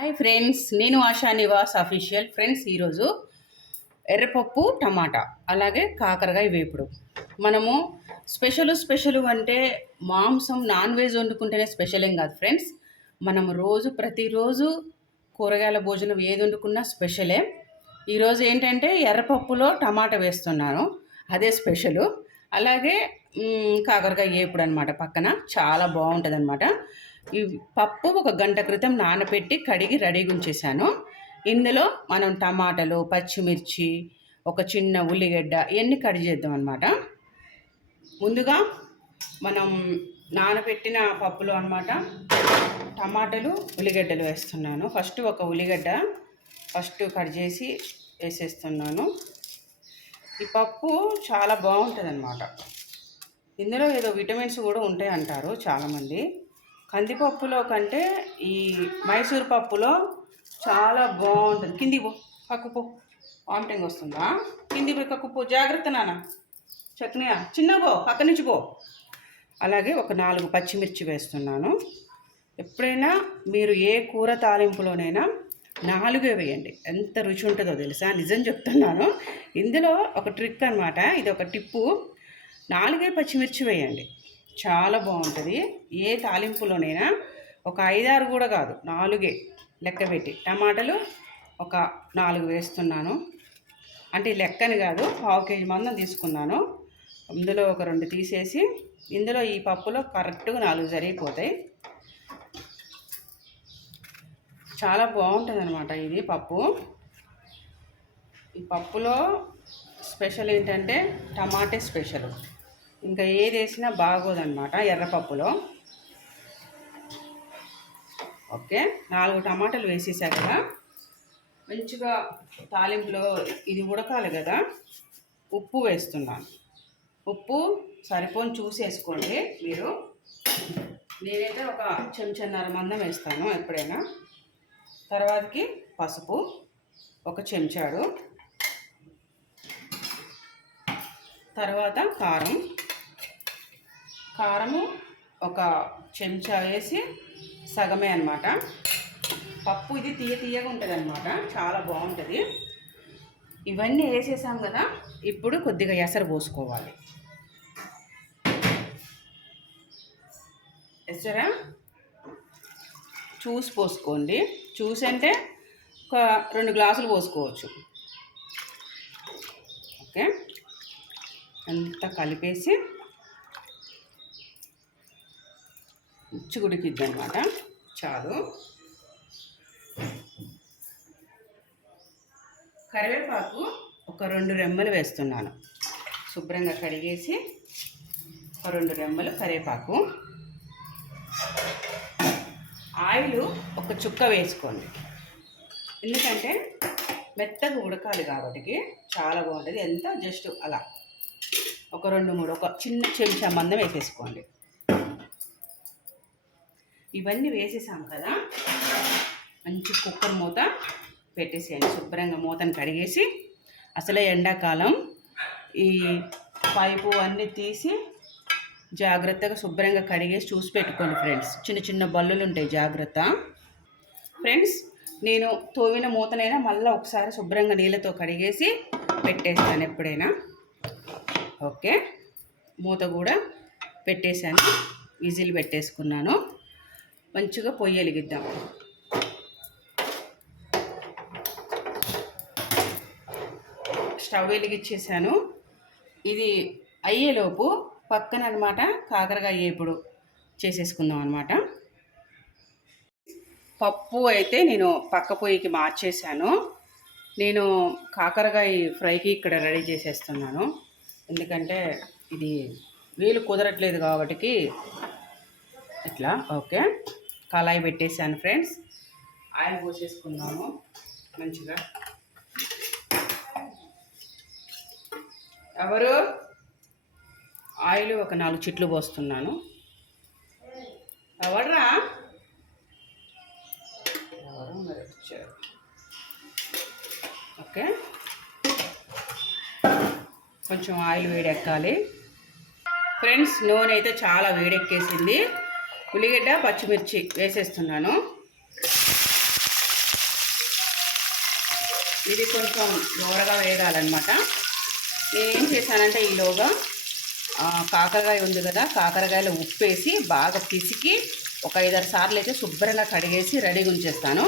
Hi friends, నేను ASHA Nivas official. Friends, ఈరోజు ఎర్రపప్పు టమాటా అలాగే కాకరకాయ వేపుడు. మనము స్పెషల్ అంటే మాంసం నాన్ వెజ్ వండుకుంటేనే స్పెషల్ ఏం కాదు ఫ్రెండ్స్. మనం ప్రతిరోజు కూరగాయల భోజనం ఏది వండుకున్నా స్పెషలే. ఈరోజు ఏంటంటే ఎర్రపప్పులో టమాటా వేస్తున్నాను, అదే స్పెషలు. అలాగే కాకరకాయ వేపుడు అనమాట. పక్కన చాలా బాగుంటుంది అనమాట. ఈ పప్పు ఒక గంట క్రితం నానబెట్టి కడిగి రెడీగా ఉంచేసాను. ఇందులో మనం టమాటాలు, పచ్చిమిర్చి, ఒక చిన్న ఉల్లిగడ్డ ఇవన్నీ కట్ చేద్దాం అనమాట. ముందుగా మనం నానబెట్టిన పప్పులో అనమాట టమాటాలు, ఉల్లిగడ్డలు వేస్తున్నాను. ఫస్ట్ ఒక ఉల్లిగడ్డ కట్ చేసి వేసేస్తున్నాను. ఈ పప్పు చాలా బాగుంటుంది అనమాట. ఇందులో ఏదో విటమిన్స్ కూడా ఉంటాయి అంటారు చాలామంది. కందిపప్పులో కంటే ఈ మైసూర్ పప్పులో చాలా బాగుంటుంది. కిందికి పో, కక్కుపో. వామిటింగ్ వస్తుందా? కింది పోయి కక్కుపో, జాగ్రత్త నాన్న. చట్నీ చిన్న పో, పక్క నుంచి పో. అలాగే ఒక 4 పచ్చిమిర్చి వేస్తున్నాను. ఎప్పుడైనా మీరు ఏ కూర తాలింపులోనైనా 4 వేయండి, ఎంత రుచి ఉంటుందో తెలుసా. నిజం చెప్తున్నాను. ఇందులో ఒక ట్రిక్ అనమాట, ఇది ఒక టిప్పు. 4 పచ్చిమిర్చి వేయండి, చాలా బాగుంటుంది. ఏ తాలింపులోనైనా ఒక 5-6 కూడా కాదు, 4 లెక్క పెట్టి. టమాటాలు ఒక 4 వేస్తున్నాను. అంటే లెక్కని కాదు, 1/2 కేజీ మందం తీసుకున్నాను. ఇందులో ఒక 2 తీసేసి ఇందులో ఈ పప్పులో కరెక్ట్గా 4 సరిపోతాయి. చాలా బాగుంటుంది అనమాట ఇది పప్పు. ఈ పప్పులో స్పెషల్ ఏంటంటే టమాటే స్పెషల్. ఇంకా ఏది వేసినా బాగోదన్నమాట ఎర్రపప్పులో. ఓకే, 4 టమాటాలు వేసేసారు కదా. మంచిగా తాలింపులో ఇది ఉడకాలి కదా. ఉప్పు వేస్తున్నాను. ఉప్పు సరిపోని చూసి వేసుకోండి మీరు. నేనైతే ఒక చెంచాన్నర మందం వేస్తాను ఎప్పుడైనా. తర్వాతకి పసుపు ఒక చెంచాడు. తర్వాత కారము ఒక చెంచా వేసి సగమే అనమాట. పప్పు ఇది తీయగా ఉంటుంది అనమాట, చాలా బాగుంటుంది. ఇవన్నీ వేసేసాం కదా. ఇప్పుడు కొద్దిగా ఎసరు పోసుకోవాలి. ఎసరా చూసి పోసుకోండి. చూసి అంటే ఒక 2 గ్లాసులు పోసుకోవచ్చు. ఓకే, అంతా కలిపేసి ఉడికిద్ది అనమాట. చాలు. కరివేపాకు ఒక 2 రెమ్మలు వేస్తున్నాను. శుభ్రంగా కడిగేసి ఒక 2 రెమ్మలు కరివేపాకు. ఆయిల్ ఒక చుక్క వేసుకోండి, ఎందుకంటే మెత్తగా ఉడకాలి కాబట్టి చాలా బాగుంటుంది. ఎంత జస్ట్ అలా ఒక 2-3 ఒక చిన్న చెంచా మందం వేసేసుకోండి. ఇవన్నీ వేసేసాం కదా. మంచి కుక్కర్ మూత పెట్టేసేయండి. శుభ్రంగా మూతను కడిగేసి, అసలే ఎండాకాలం, ఈ పైపు అన్నీ తీసి జాగ్రత్తగా శుభ్రంగా కడిగేసి చూసి పెట్టుకోండి ఫ్రెండ్స్. చిన్న బల్లులు ఉంటాయి, జాగ్రత్త ఫ్రెండ్స్. నేను తోవిన మూతనైనా మళ్ళీ ఒకసారి శుభ్రంగా నీళ్ళతో కడిగేసి పెట్టేస్తాను ఎప్పుడైనా. ఓకే, మూత కూడా పెట్టేశాను, విజిల్ పెట్టేసుకున్నాను. మంచిగా పొయ్యి వెలిగిద్దాం. స్టవ్ వెలిగించేసాను. ఇది అయ్యేలోపు పక్కన అనమాట కాకరకాయ వేపుడు చేసేసుకుందాం అనమాట. పప్పు అయితే నేను పక్క పొయ్యికి మార్చేసాను. నేను కాకరకాయ ఫ్రైకి ఇక్కడ రెడీ చేసేస్తున్నాను. ఎందుకంటే ఇది వీలు కుదరట్లేదు కాబట్టి ఇట్లా. ఓకే, కళాయి పెట్టేసాను ఫ్రెండ్స్. ఆయిల్ పోసేసుకున్నాము మంచిగా. ఆయిల్ ఒక 4 చిట్లు పోస్తున్నాను. ఎవరు మరి వచ్చారు. ఓకే, కొంచెం ఆయిల్ వేడెక్కాలి ఫ్రెండ్స్. నూనె అయితే చాలా వేడెక్కేసింది. ఉల్లిగడ్డ, పచ్చిమిర్చి వేసేస్తున్నాను. ఇది కొంచెం దూరగా వేగాలన్నమాట. నేనేం చేశానంటే ఈలోగా కాకరకాయ ఉంది కదా, కాకరకాయలో ఉప్పు వేసి బాగా పిసికి ఒక 5-6 సార్లు అయితే శుభ్రంగా కడిగేసి రెడీగా ఉంచేస్తాను.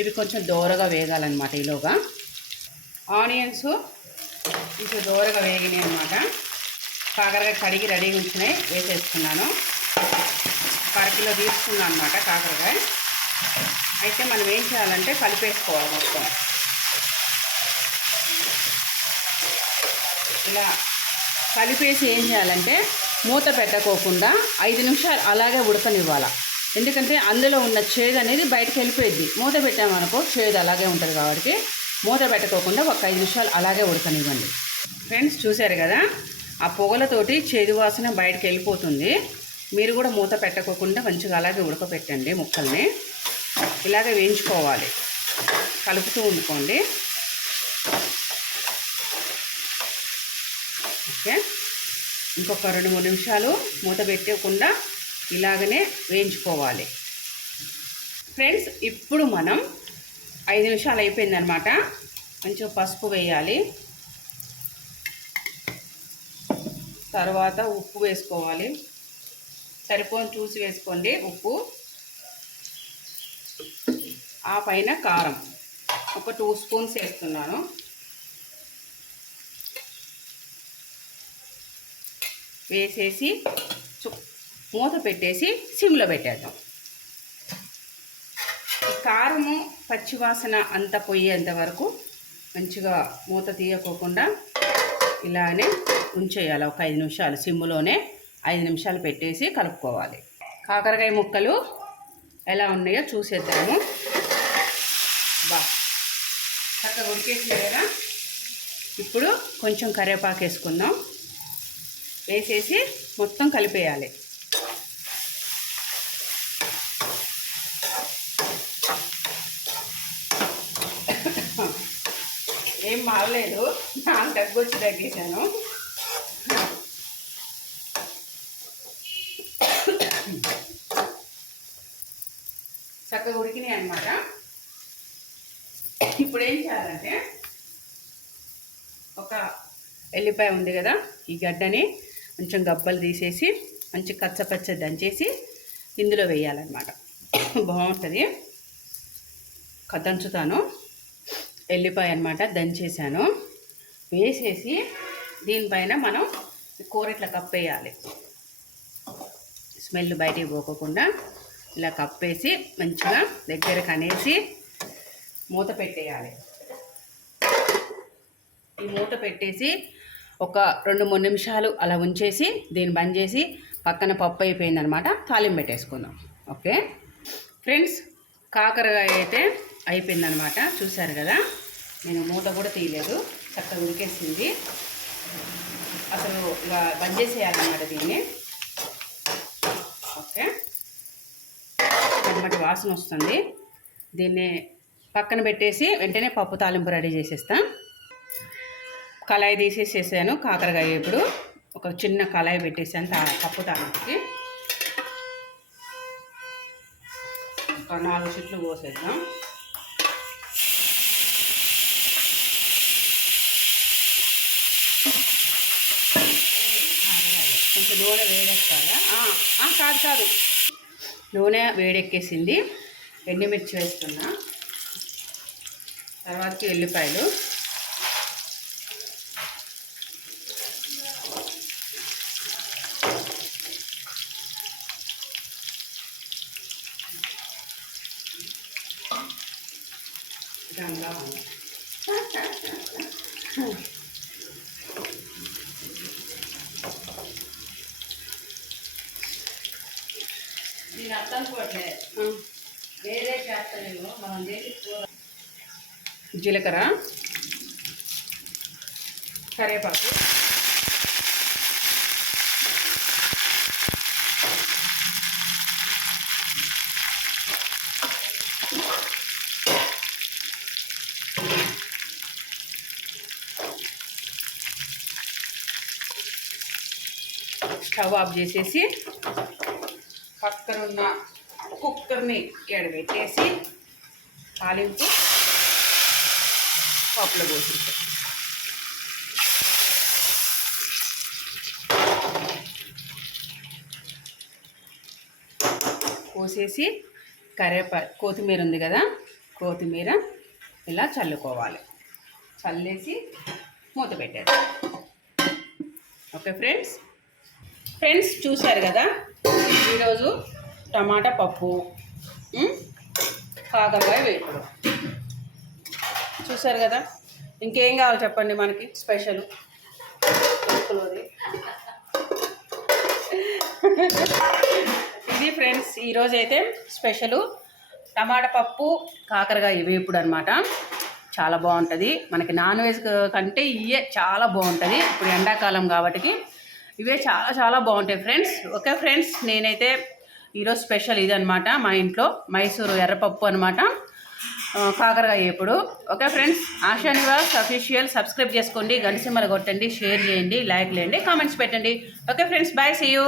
ఇవి కొంచెం దూరగా వేగాలన్నమాట. ఈలోగా ఆనియన్స్ కొంచెం దూరగా వేగినాయి అనమాట. కాకరకాయ కడిగి రెడీగా ఉంచినాయి వేసేసుకున్నాను. 1 కిలో తీసుకున్నాను అనమాట కాకరకాయ. అయితే మనం ఏం చేయాలంటే కలిపేసుకోవాలి మొత్తం. ఇలా కలిపేసి ఏం చేయాలంటే మూత పెట్టకోకుండా 5 నిమిషాలు అలాగే ఉడకనివ్వాలి. ఎందుకంటే అందులో ఉన్న చేదు అనేది బయటకు వెళ్ళిపోయింది. మూత పెట్టామనుకో చేదు అలాగే ఉంటుంది కాబట్టి మూత పెట్టకోకుండా ఒక 5 నిమిషాలు అలాగే ఉడకనివ్వండి. ఫ్రెండ్స్ చూశారు కదా, ఆ పొగలతోటి చేదు వాసన బయటకు వెళ్ళిపోతుంది. మీరు కూడా మూత పెట్టకోకుండా మంచిగా అలాగే ఉడకపెట్టండి. ముక్కల్ని ఇలాగే వేయించుకోవాలి, కలుపుతూ ఉండుకోండి. ఓకే, ఇంకొక 2-3 నిమిషాలు మూత పెట్టకుండా ఇలాగనే వేయించుకోవాలి. ఫ్రెండ్స్ ఇప్పుడు మనం 5 నిమిషాలు అయిపోయిందనమాట. కొంచెం పసుపు వేయాలి, తర్వాత ఉప్పు వేసుకోవాలి. సరిపోని చూసి వేసుకోండి ఉప్పు. ఆ పైన కారం ఒక 2 స్పూన్స్ వేస్తున్నాను. వేసేసి మూత పెట్టేసి సిమ్లో పెట్టేద్దాం. కారము పచ్చివాసన అంతా పోయేంత వరకు మంచిగా మూత తీయకోకుండా ఇలానే ఉంచేయాలి. ఒక 5 నిమిషాలు సిమ్లోనే 5 నిమిషాలు పెట్టేసి కలుపుకోవాలి. కాకరకాయ ముక్కలు ఎలా ఉన్నాయో చూసేద్దాము. చక్కగా ఉడికేసినాయి కదా. ఇప్పుడు కొంచెం కరివేపాకు వేసుకుందాం. వేసేసి మొత్తం కలిపేయాలి. ఏం మారలేదు, నాకు దగ్గు వచ్చి తగ్గేశాను. చక్కగా ఉడికినాయి అన్నమాట. ఇప్పుడు ఏం చేయాలంటే ఒక ఎల్లిపాయ ఉంది కదా, ఈ గడ్డని కొంచెం గబ్బలు తీసేసి మంచి కచ్చపచ్చ దంచేసి ఇందులో వేయాలన్నమాట. బాగుంటుంది. దంచుతాను ఎల్లిపాయ అన్నమాట, దంచేసాను. వేసేసి దీనిపైన మనం కూర ఇట్లా కప్పేయాలి. స్మెల్ బయటికి పోకుండా ఇలా కప్పేసి మంచిగా దగ్గరకు అనేసి మూత పెట్టేయాలి. ఈ మూత పెట్టేసి ఒక 2-3 నిమిషాలు అలా ఉంచేసి దీన్ని బంద్ చేసి పక్కన పప్పు అయిపోయిందనమాట. తాలింపు పెట్టేసుకుందాం. ఓకే ఫ్రెండ్స్, కాకరకాయ అయితే అయిపోయిందనమాట. చూసారు కదా, నేను మూత కూడా తీయలేదు, చక్కగా ఉడికేసింది. అసలు ఇక బంద్ చేసేయాలన్నమాట దీన్ని. ఓకే, అన్నమాట వాసన వస్తుంది. దీన్ని పక్కన పెట్టేసి వెంటనే పప్పు తాలింపు రెడీ చేసేస్తాను. కళాయి తీసేసేసాను కాకరకాయ. ఇప్పుడు ఒక చిన్న కళాయి పెట్టేసాను పప్పు తాలింపుకి. ఒక 4 చిట్లు పోసేద్దాం. కొంచెం నూనె వేడెక్కాలా? కాదు, నూనె వేడెక్కేసింది. ఎండుమిర్చి వేస్తున్నా, తర్వాతకి ఎల్లిపాయలు, నేను అర్థం పోవట్లేదు, వేరే చేస్తానేమో మనం చేసి కూర. జీలకర్ర, కరివేపాకు, స్టవ్ ఆఫ్ చేసేసి పక్కనున్న కుక్కర్ని ఎడబెట్టేసి తాలింపు పప్పులో పోసేసాం. పోసేసి కొత్తిమీర ఉంది కదా, కొత్తిమీర ఇలా చల్లుకోవాలి. చల్లేసి మూత పెట్టేది. ఓకే ఫ్రెండ్స్ చూశారు కదా ఈరోజు టమాటా పప్పు, కాకరకాయ వేపుడు చూశారు కదా. ఇంకేం కావాలి చెప్పండి మనకి స్పెషల్. ఇది ఫ్రెండ్స్ ఈరోజు అయితే స్పెషలు టమాటా పప్పు కాకరకాయ వేపుడు అనమాట. చాలా బాగుంటుంది. మనకి నాన్ వెజ్ కంటే ఇవే చాలా బాగుంటుంది. ఇప్పుడు ఎండాకాలం కాబట్టి ఇవే చాలా చాలా బాగుంటాయి ఫ్రెండ్స్. ఓకే ఫ్రెండ్స్, నేనైతే ఈరోజు స్పెషల్ ఇది అనమాట. మా ఇంట్లో మైసూరు ఎర్రపప్పు అనమాట, కాకరకాయ వేపుడు. Okay friends, ASHA Nivas official subscribe చేసుకోండి, గంట సింబల్ కొట్టండి, షేర్ చేయండి, లైక్ చేయండి, కామెంట్స్ పెట్టండి. Okay friends, bye, see you.